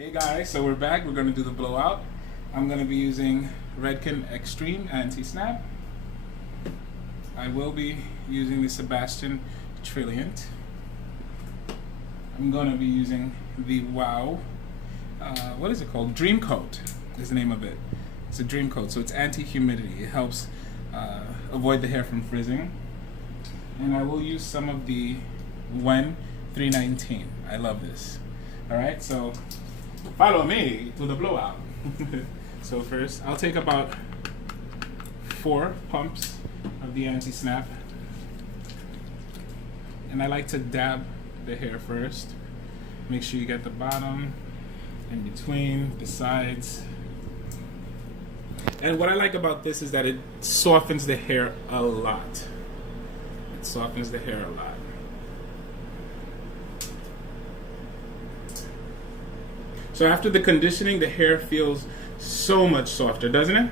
Hey guys, so we're back. We're going to do the blowout. I'm going to be using Redken Extreme Anti-Snap. I will be using the Sebastian Trilliant. I'm going to be using the Wow, what is it called? Dream Coat is the name of it. It's a Dream Coat, so it's anti-humidity. It helps avoid the hair from frizzing. And I will use some of the Wen 319. I love this. Alright, so follow me to the blowout. So first, I'll take about 4 pumps of the anti-snap. And I like to dab the hair first. Make sure you get the bottom, in between, the sides. And what I like about this is that it softens the hair a lot. It softens the hair a lot. So after the conditioning, the hair feels so much softer, doesn't it?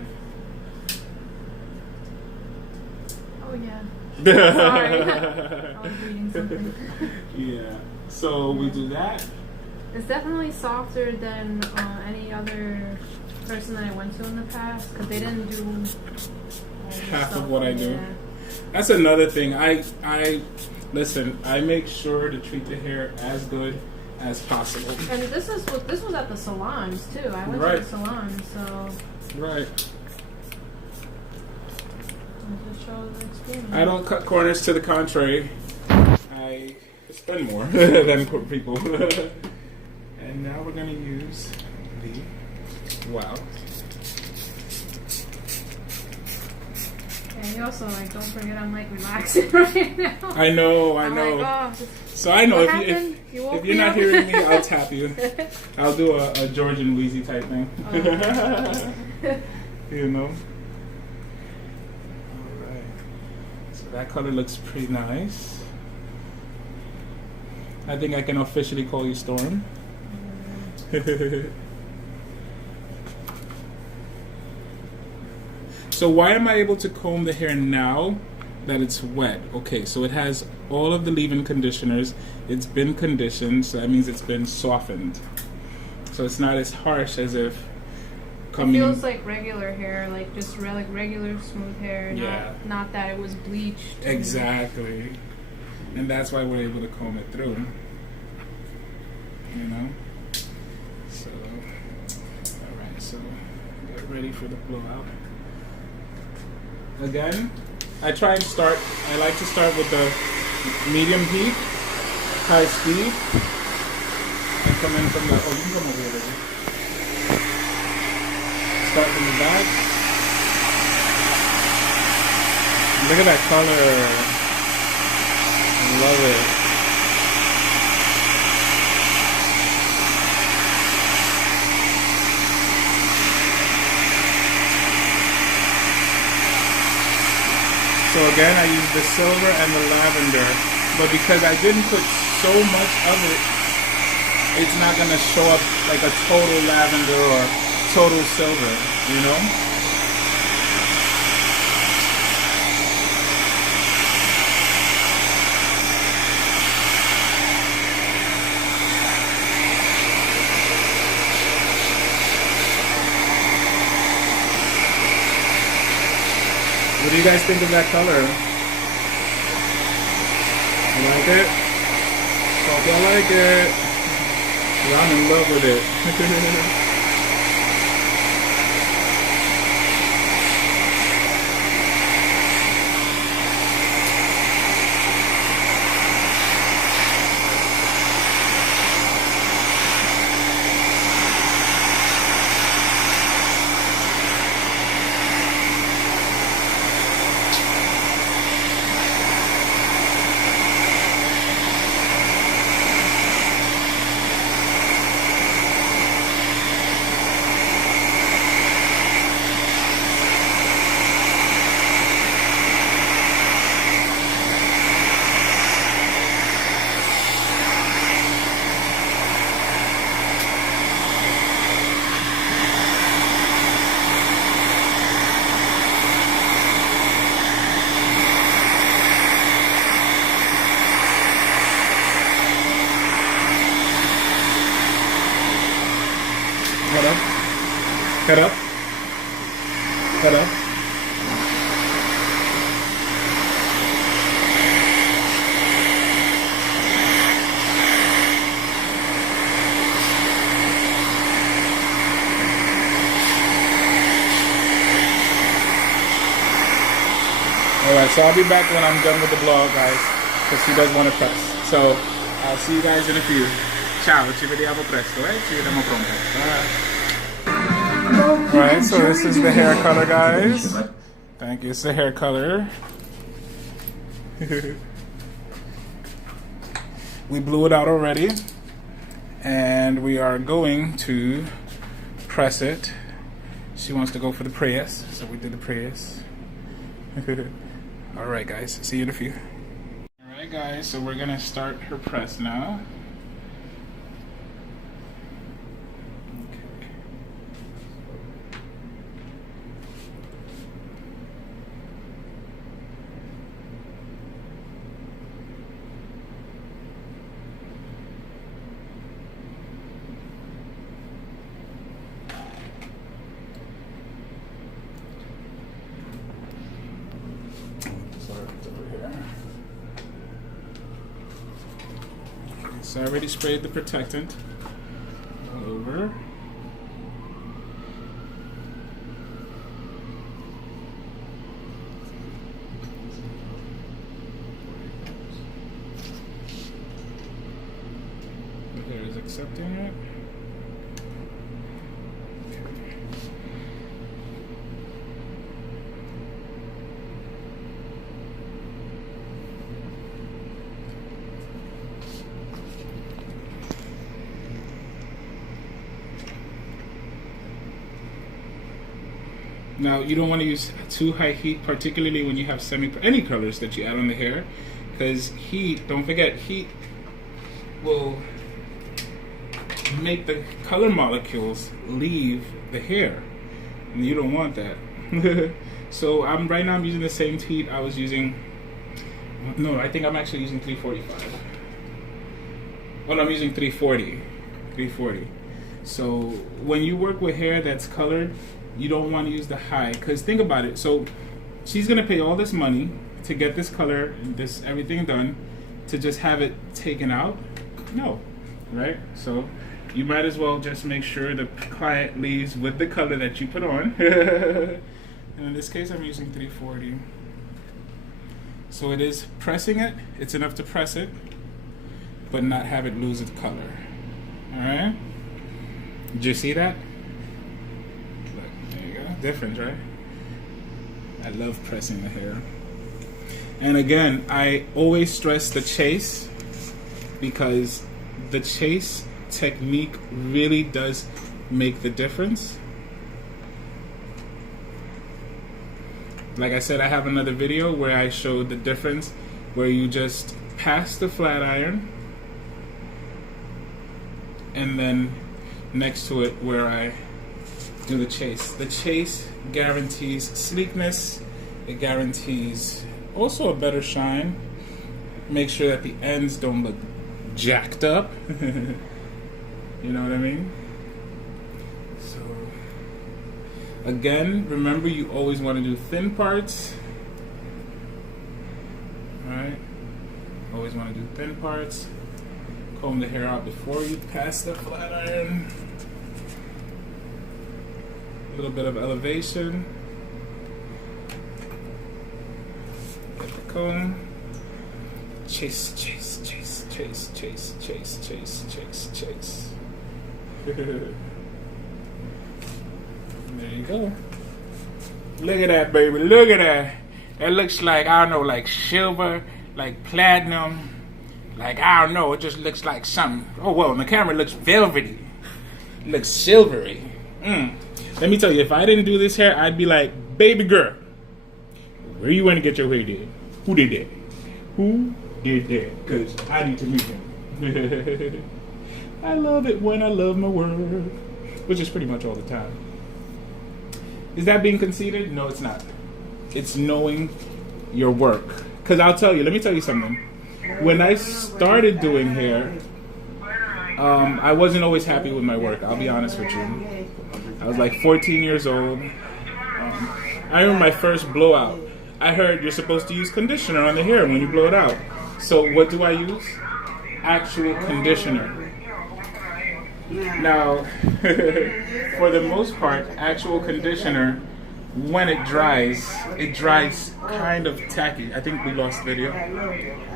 Oh yeah. Sorry. I was reading something. Yeah. So we do that. It's definitely softer than any other person that I went to in the past because they didn't do all this Half stuff. of what I do. Yeah. That's another thing. I listen. I make sure to treat the hair as good as possible. And this was at the salons too. I went Right. to the salon, so Right. I'll just show the experience. I don't cut corners. To the contrary, I spend more than people. And now we're gonna use the Wow. And you also don't forget I'm relaxing right now. I know. I'm like, oh, So I know what if happened? You woke if you're me not up? hearing me, I'll tap you. I'll do a Georgian Wheezy type thing. You know. All right. So that color looks pretty nice. I think I can officially call you Storm. So why am I able to comb the hair now that it's wet? Okay, so it has all of the leave-in conditioners. It's been conditioned, so that means it's been softened. So it's not as harsh as if It feels like regular hair, like just regular smooth hair. Yeah. Not that it was bleached. Exactly. And that's why we're able to comb it through. You know? So, alright, so get ready for the blowout. Again, I like to start with the medium heat, high speed, and come in from the, oh, you can come over here, baby. Start from the back. Look at that color. I love it. So again, I use the silver and the lavender, but because I didn't put so much of it, it's not gonna show up like a total lavender or total silver, you know? What do you guys think of that color? You like it? Hope y'all like it. 'Cause I'm in love with it. Head up. Head up. Head up. Alright, so I'll be back when I'm done with the vlog, guys, because he does want to press. So, I'll see you guys in a few. Ciao, ci vediamo presto, Ci vediamo pronto. Alright, so this is the hair color, guys. Thank you, it's the hair color. We blew it out already. And we are going to press it. She wants to go for the press, so we did the press. Alright guys, see you in a few. Alright guys, so we're gonna start her press now. So I already sprayed the protectant all over. The hair is accepting it. Now, you don't want to use too high heat, particularly when you have any colors that you add on the hair, because heat, don't forget, heat will make the color molecules leave the hair, and you don't want that. So right now I'm using the same heat I was using. No, I think I'm actually using 345. Well, I'm using 340. 340. So when you work with hair that's colored, you don't want to use the high, because think about it. So she's gonna pay all this money to get this color, this everything done, to just have it taken out? No, right? So you might as well just make sure the client leaves with the color that you put on. And in this case, I'm using 340. So it is pressing it. It's enough to press it, but not have it lose its color. All right? Did you see that? Difference, right? I love pressing the hair. And again, I always stress the chase, because the chase technique really does make the difference. Like I said, I have another video where I showed the difference, where you just pass the flat iron, and then next to it where I do the chase. The chase guarantees sleekness. It guarantees also a better shine. Make sure that the ends don't look jacked up. You know what I mean? So again, remember, you always want to do thin parts. Alright? Always want to do thin parts. Comb the hair out before you pass the flat iron. A little bit of elevation. Get the comb. Chase, chase, chase, chase, chase, chase, chase, chase, chase. There you go. Look at that, baby. Look at that. That looks like, I don't know, like silver, like platinum. Like, I don't know, it just looks like something. Oh, well, on the camera it looks velvety. It looks silvery. Let me tell you, if I didn't do this hair, I'd be like, baby girl, where you want to get your hair did? Who did that? Who did that? Because I need to meet him. I love it when I love my work, which is pretty much all the time. Is that being conceited? No, it's not. It's knowing your work. Because I'll tell you, let me tell you something. When I started doing hair, I wasn't always happy with my work. I'll be honest with you. I was like 14 years old. I remember my first blowout. I heard you're supposed to use conditioner on the hair when you blow it out. So what do I use? Actual conditioner. Now, for the most part, actual conditioner, when it dries kind of tacky. I think we lost video.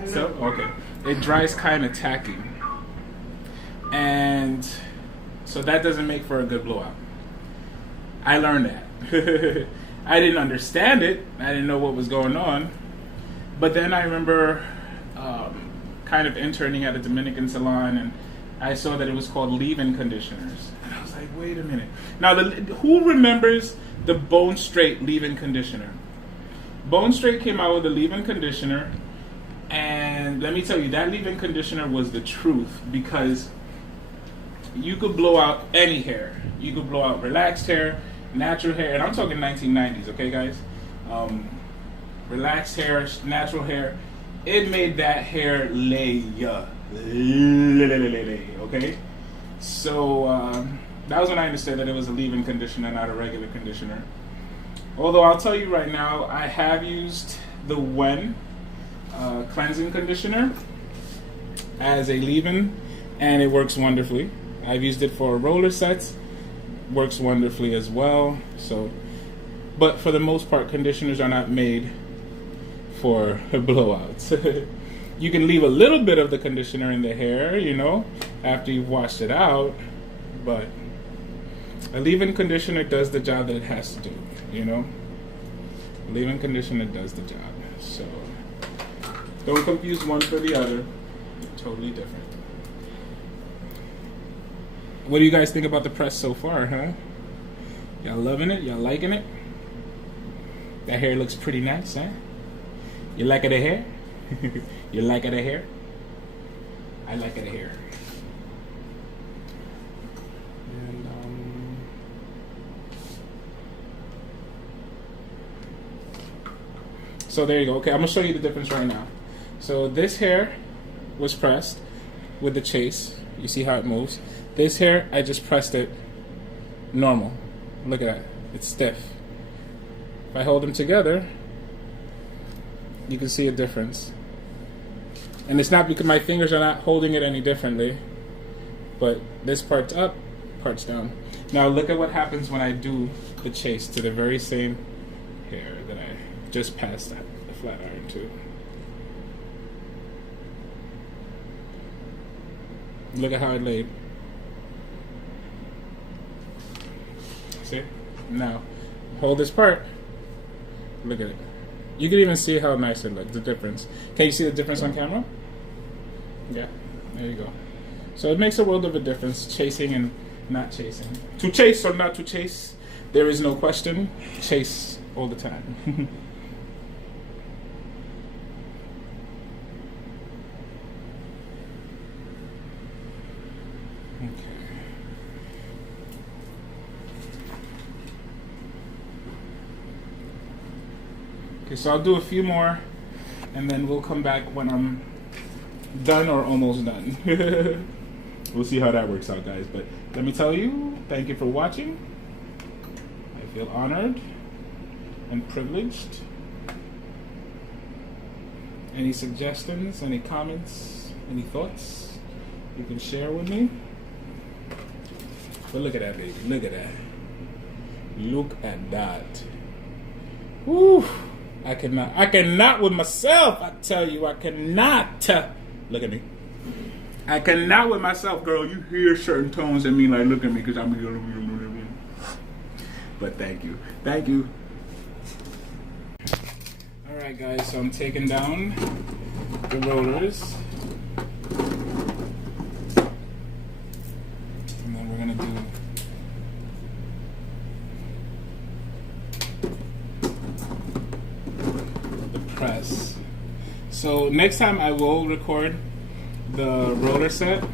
So, okay. It dries kind of tacky. And so that doesn't make for a good blowout. I learned that. I didn't understand it. I didn't know what was going on. But then I remember kind of interning at a Dominican salon, and I saw that it was called leave-in conditioners. And I was like, wait a minute. Now, who remembers the Bone Straight leave-in conditioner? Bone Straight came out with a leave-in conditioner, and let me tell you, that leave-in conditioner was the truth, because you could blow out any hair. You could blow out relaxed hair, natural hair, and I'm talking 1990s, okay, guys? Relaxed hair, natural hair. It made that hair lay, okay? So that was when I understood that it was a leave-in conditioner, not a regular conditioner. Although I'll tell you right now, I have used the Wen cleansing conditioner as a leave-in, and it works wonderfully. I've used it for roller sets, works wonderfully as well. So, but for the most part, conditioners are not made for blowouts. You can leave a little bit of the conditioner in the hair, you know, after you've washed it out, but a leave-in conditioner does the job that it has to do, you know. A leave-in conditioner does the job. So don't confuse one for the other. They're totally different. What do you guys think about the press so far, huh? Y'all loving it? Y'all liking it? That hair looks pretty nice, huh? You like the hair? You like the hair? I like the hair. And so there you go. Okay, I'm gonna show you the difference right now. So this hair was pressed with the chase. You see how it moves. This hair, I just pressed it normal. Look at that. It's stiff. If I hold them together, you can see a difference. And it's not because my fingers are not holding it any differently, but this part's up, part's down. Now look at what happens when I do the chase to the very same hair that I just passed the flat iron to. Look at how it laid. See? Now, hold this part. Look at it. You can even see how nice it looks, the difference. Can you see the difference on camera? Yeah, there you go. So it makes a world of a difference, chasing and not chasing. To chase or not to chase, there is no question. Chase all the time. Okay, so I'll do a few more, and then we'll come back when I'm done or almost done. We'll see how that works out, guys. But let me tell you, thank you for watching. I feel honored and privileged. Any suggestions, any comments, any thoughts you can share with me? But look at that, baby. Look at that. Look at that. Woo! I cannot with myself. I tell you, I cannot. Look at me. I cannot with myself, girl. You hear certain tones in me, like, look at me, because I'm. But thank you. Thank you. All right, guys, so I'm taking down the rollers. And then we're going to do press. So next time I will record the roller set.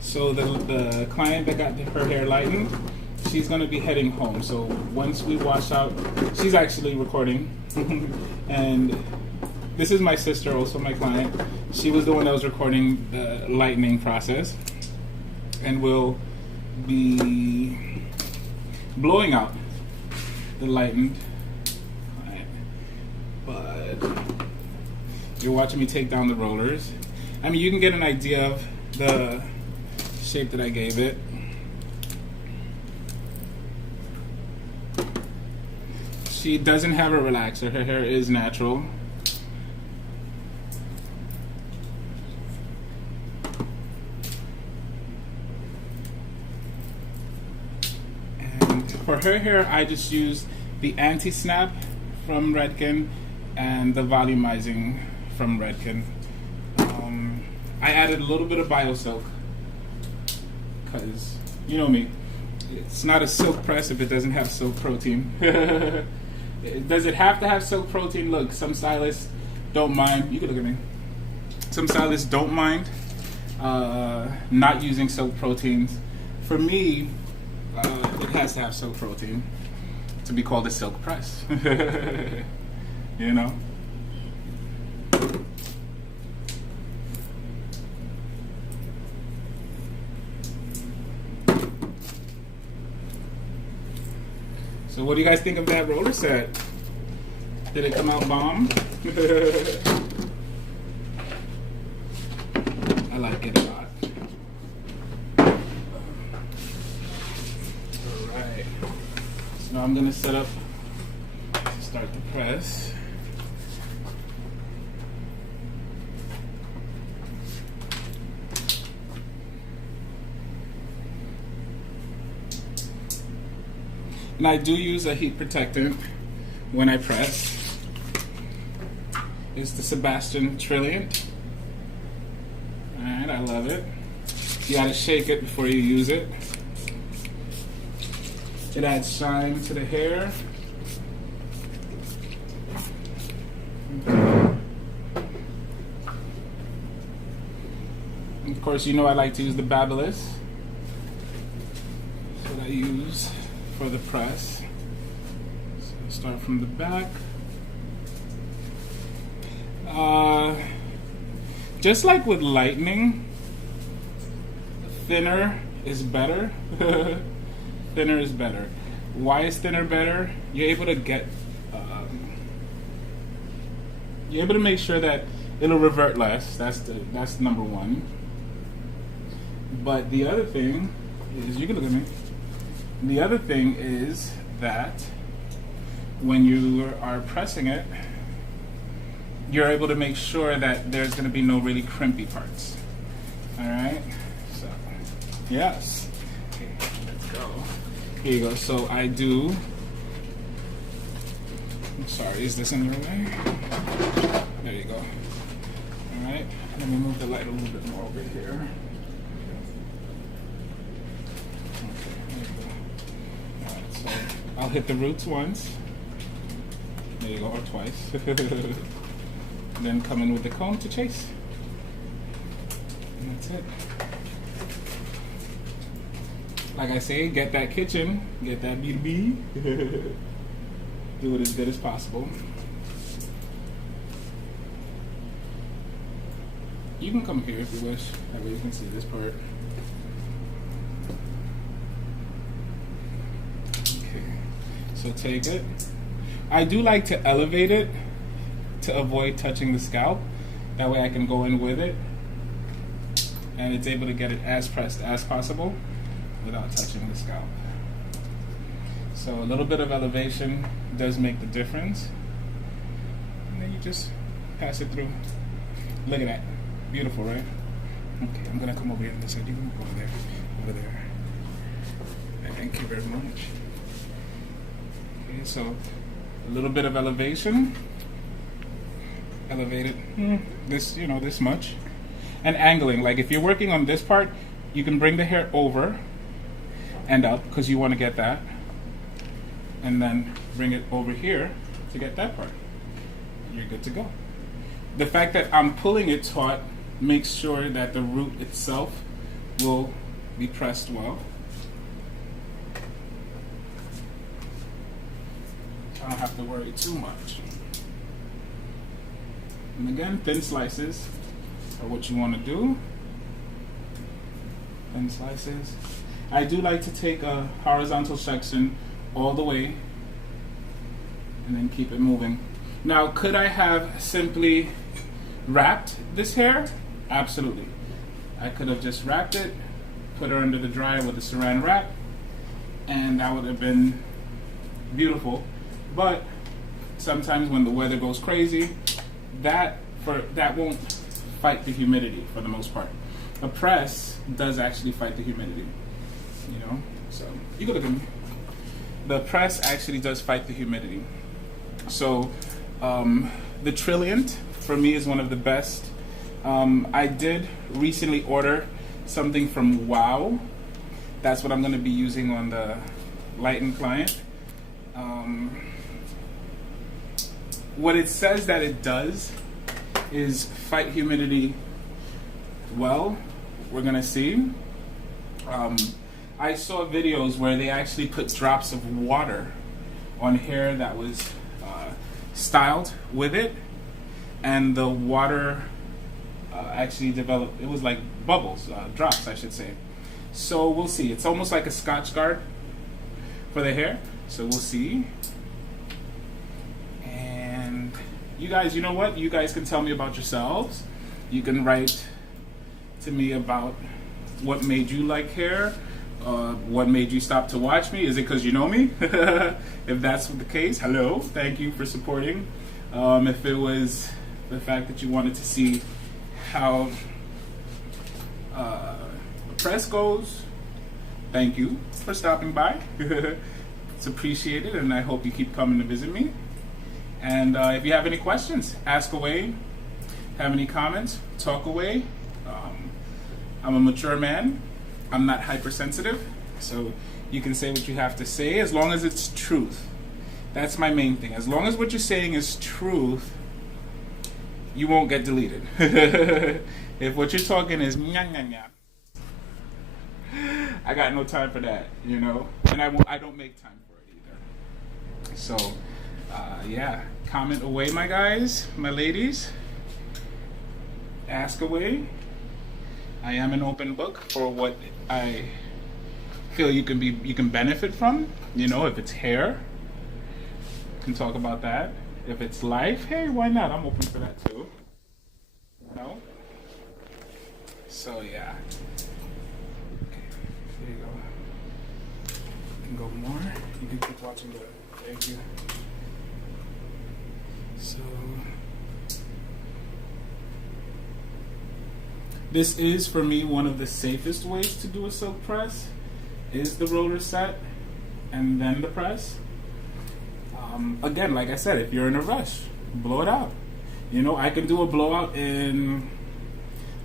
So the client that got her hair lightened, she's gonna be heading home. So once we wash out, she's actually recording, and this is my sister, also my client. She was the one that was recording the lightening process, and will be blowing out the lightened. But you're watching me take down the rollers. I mean, you can get an idea of the shape that I gave it. She doesn't have a relaxer. Her hair is natural. And for her hair, I just use the anti-snap from Redken and the volumizing from Redken. I added a little bit of BioSilk because, you know me, it's not a silk press if it doesn't have silk protein. Does it have to have silk protein? Look, some stylists don't mind. You can look at me. Some stylists don't mind not using silk proteins. For me, it has to have silk protein to be called a silk press. You know? So what do you guys think of that roller set? Did it come out bomb? I like it a lot. Alright. So now I'm going to set up to start the press. And I do use a heat protectant when I press. It's the Sebastian Trilliant. Alright, I love it. You gotta shake it before you use it. It adds shine to the hair. Of course, you know I like to use the Babyliss. That's what I use for the press. So start from the back. Just like with lightning, thinner is better. Thinner is better. Why is thinner better? You're able to get, you're able to make sure that it'll revert less. That's number one. But the other thing is, you can look at me. The other thing is that when you are pressing it, you're able to make sure that there's going to be no really crimpy parts. Alright? So, yes. Okay, let's go. Here you go. So I do. I'm sorry, is this in your way? There you go. Alright, let me move the light a little bit more over here. I'll hit the roots once. There you go, or twice. Then come in with the comb to chase. And that's it. Like I say, get that kitchen, get that B2B. Do it as good as possible. You can come here if you wish. That way you can see this part. So take it. I do like to elevate it to avoid touching the scalp. That way I can go in with it and it's able to get it as pressed as possible without touching the scalp. So a little bit of elevation does make the difference. And then you just pass it through. Look at that. Beautiful, right? Okay, I'm gonna come over here on this side. You can go over there. Over there. Thank you very much. So a little bit of elevation, elevate it this, you know, this much, and angling. Like if you're working on this part, you can bring the hair over and up because you want to get that, and then bring it over here to get that part. You're good to go. The fact that I'm pulling it taut makes sure that the root itself will be pressed well. I don't have to worry too much. And again, thin slices are what you want to do. Thin slices. I do like to take a horizontal section all the way and then keep it moving. Now, could I have simply wrapped this hair? Absolutely. I could have just wrapped it, put her under the dryer with a saran wrap, and that would have been beautiful. But sometimes when the weather goes crazy, that won't fight the humidity for the most part. A press does actually fight the humidity, you know. So you can look at me. The press actually does fight the humidity. So the Trilliant for me is one of the best. I did recently order something from Wow. That's what I'm going to be using on the Lighten client. What it says that it does is fight humidity well. We're going to see. I saw videos where they actually put drops of water on hair that was styled with it, and the water actually developed, it was like bubbles, drops I should say. So we'll see. It's almost like a Scotch Guard for the hair. So we'll see. And you guys, you know what? You guys can tell me about yourselves. You can write to me about what made you like hair. What made you stop to watch me? Is it because you know me? If that's the case, hello. Thank you for supporting. If it was the fact that you wanted to see how the press goes, thank you for stopping by. It's appreciated, and I hope you keep coming to visit me. And if you have any questions, ask away. Have any comments, talk away. I'm a mature man. I'm not hypersensitive, so you can say what you have to say as long as it's truth. That's my main thing. As long as what you're saying is truth, you won't get deleted. If what you're talking is nya nya nya, I got no time for that, you know, and I don't make time for it either. So, yeah, comment away, my guys, my ladies. Ask away. I am an open book for what I feel you can benefit from. You know, if it's hair, we can talk about that. If it's life, hey, why not? I'm open for that too. No? So yeah. Okay, there you go. You can go more. You can keep watching the. Thank you. So. This is, for me, one of the safest ways to do a silk press, is the roller set and then the press. Again, like I said, if you're in a rush, blow it out. You know, I can do a blowout in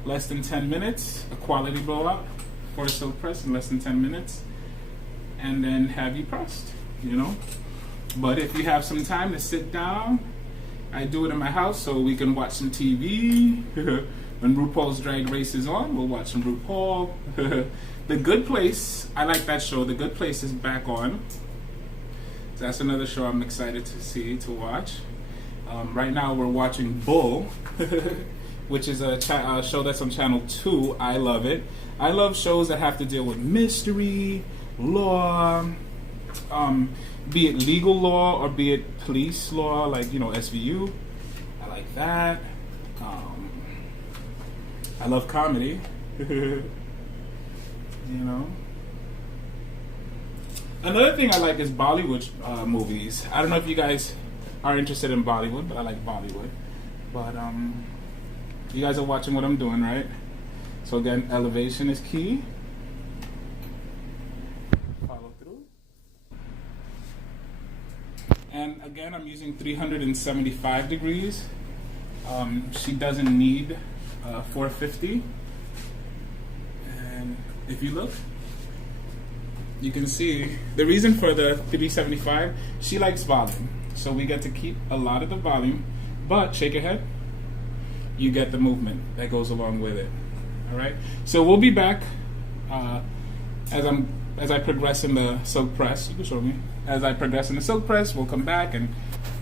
less than 10 minutes, a quality blowout for a silk press in less than 10 minutes, and then have you pressed, you know. But if you have some time to sit down, I do it in my house so we can watch some TV. When RuPaul's Drag Race is on, we'll watch some RuPaul. The Good Place, I like that show. The Good Place is back on. So that's another show I'm excited to watch. Right now we're watching Bull, which is a show that's on Channel 2. I love it. I love shows that have to deal with mystery, law, be it legal law or be it police law, like, you know, SVU. I like that. I love comedy, you know. Another thing I like is Bollywood movies. I don't know if you guys are interested in Bollywood, but I like Bollywood. But you guys are watching what I'm doing, right? So again, elevation is key. Follow through. And again, I'm using 375 degrees. She doesn't need 450, and if you look, you can see the reason for the 375. She likes volume, so we get to keep a lot of the volume, but shake your head, you get the movement that goes along with it. All right, so we'll be back as I progress in the silk press. You can show me as I progress in the silk press. We'll come back and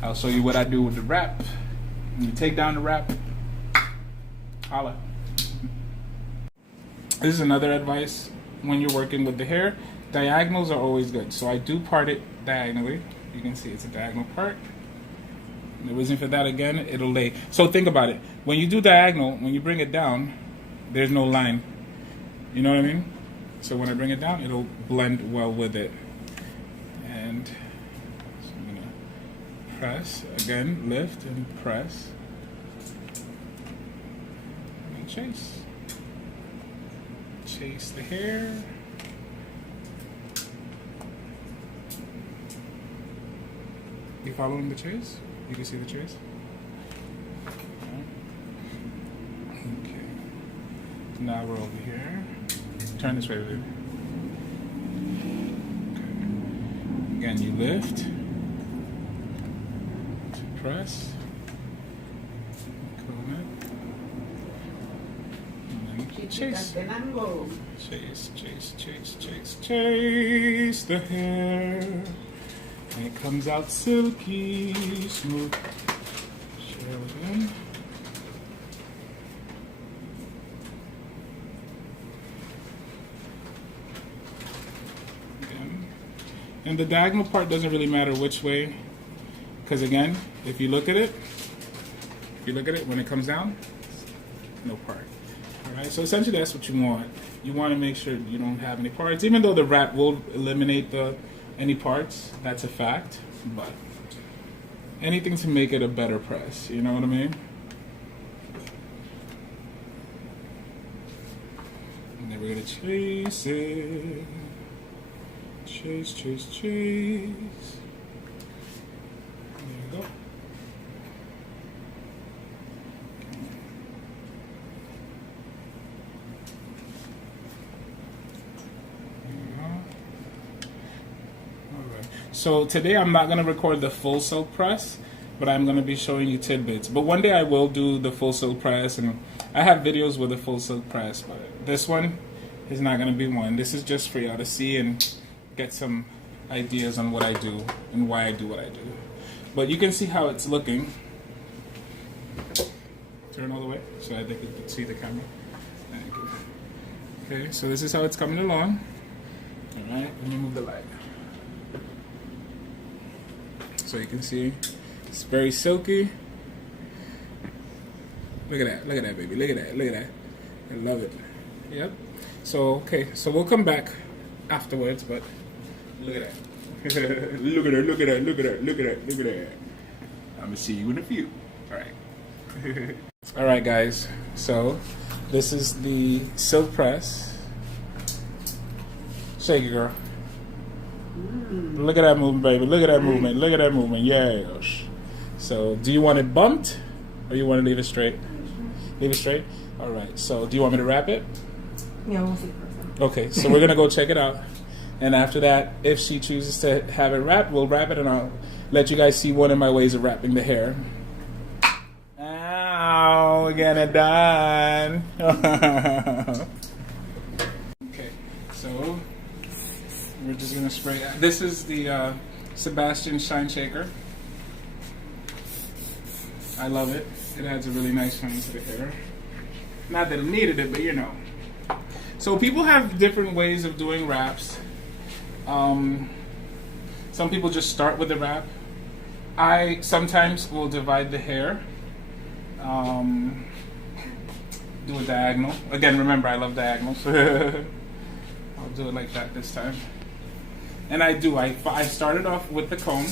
I'll show you what I do with the wrap You take down the wrap. Holla. This is another advice when you're working with the hair. Diagonals are always good. So I do part it diagonally. You can see it's a diagonal part. And the reason for that, again, it'll lay. So think about it. When you do diagonal, when you bring it down, there's no line. You know what I mean? So when I bring it down, it'll blend well with it. And so I'm going to press. Again, lift and press. And chase. Chase the hair. You following the chase? You can see the chase? Okay. Now we're over here. Turn this way, baby. Okay. Again, you lift. Press. Comb it. And then chase. Chase, chase, chase, chase, chase the hair. And it comes out silky smooth. Share again. And the diagonal part doesn't really matter which way, because again, if you look at it, when it comes down, no part. All right, so essentially that's what you want. You want to make sure you don't have any parts, even though the wrap will eliminate any parts. That's a fact, but anything to make it a better press. You know what I mean? And then we're gonna chase it. Chase, chase, chase. There you go. So today I'm not going to record the full silk press, but I'm going to be showing you tidbits. But one day I will do the full silk press, and I have videos with the full silk press, but this one is not going to be one. This is just for y'all to see and get some ideas on what I do and why I do what I do. But you can see how it's looking. Turn all the way so I think you can see the camera. Thank you. Okay, so this is how it's coming along. Alright, let me move the light. So you can see it's very silky. Look at that, baby. Look at that. I love it. Yep. So, okay, so we'll come back afterwards, but look at that. Look at that. I'm gonna see you in a few. Alright. Alright, guys. So, this is the silk press. Shake it, girl. Look at that movement, baby. Look at that movement. Look at that movement. Yes. So, do you want it bumped or you want to leave it straight? Leave it straight? All right. So, do you want me to wrap it? Yeah, we'll see. Okay. So, we're going to go check it out. And after that, if she chooses to have it wrapped, we'll wrap it and I'll let you guys see one of my ways of wrapping the hair. Ow, we're getting it done. Okay. So, we're just going to spray. This is the Sebastian Shine Shaker. I love it. It adds a really nice shine to the hair. Not that I needed it, but you know. So people have different ways of doing wraps. Some people just start with the wrap. I sometimes will divide the hair. Do a diagonal. Again, remember I love diagonals. I'll do it like that this time. And I do. I started off with the comb.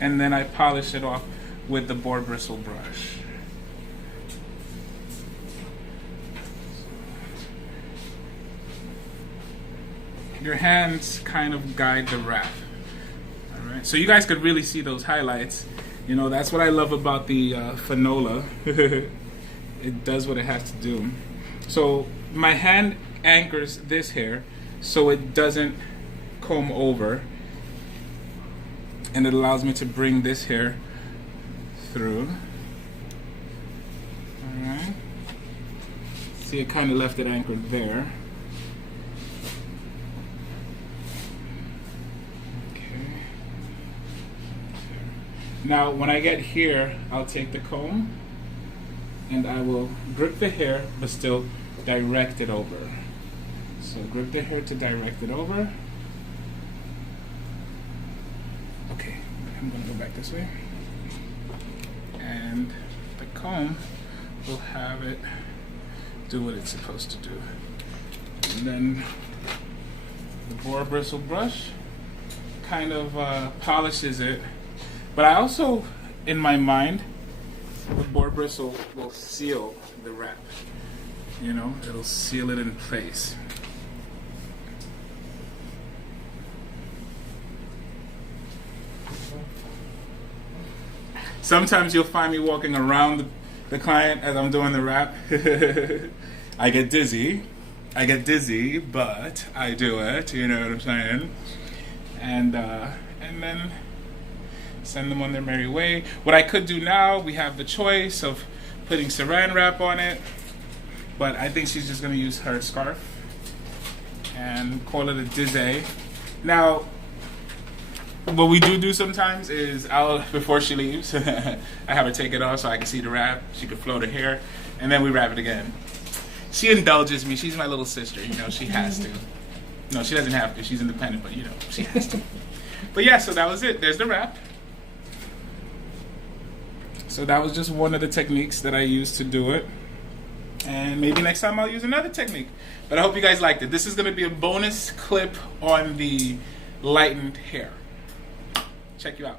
And then I polish it off with the boar bristle brush. Your hands kind of guide the wrap. All right. So you guys could really see those highlights. You know, that's what I love about the Fanola. It does what it has to do. So my hand anchors this hair so it doesn't comb over, and it allows me to bring this hair through. Alright. See, it kind of left it anchored there. Now, when I get here, I'll take the comb and I will grip the hair, but still direct it over. So grip the hair to direct it over. Okay, I'm gonna go back this way. And the comb will have it do what it's supposed to do. And then the boar bristle brush kind of polishes it. But I also, in my mind, the boar bristle will seal the wrap. You know, it'll seal it in place. Sometimes you'll find me walking around the client as I'm doing the wrap. I get dizzy, but I do it, you know what I'm saying? And then send them on their merry way. What I could do now, we have the choice of putting saran wrap on it, but I think she's just gonna use her scarf and call it a dizzy. Now, what we do sometimes is before she leaves, I have her take it off so I can see the wrap. She can float her hair, and then we wrap it again. She indulges me. She's my little sister, you know, she has to. No, she doesn't have to. She's independent, but you know, she has to. But yeah, so that was it. There's the wrap. So that was just one of the techniques that I used to do it. And maybe next time I'll use another technique. But I hope you guys liked it. This is going to be a bonus clip on the lightened hair. Check you out.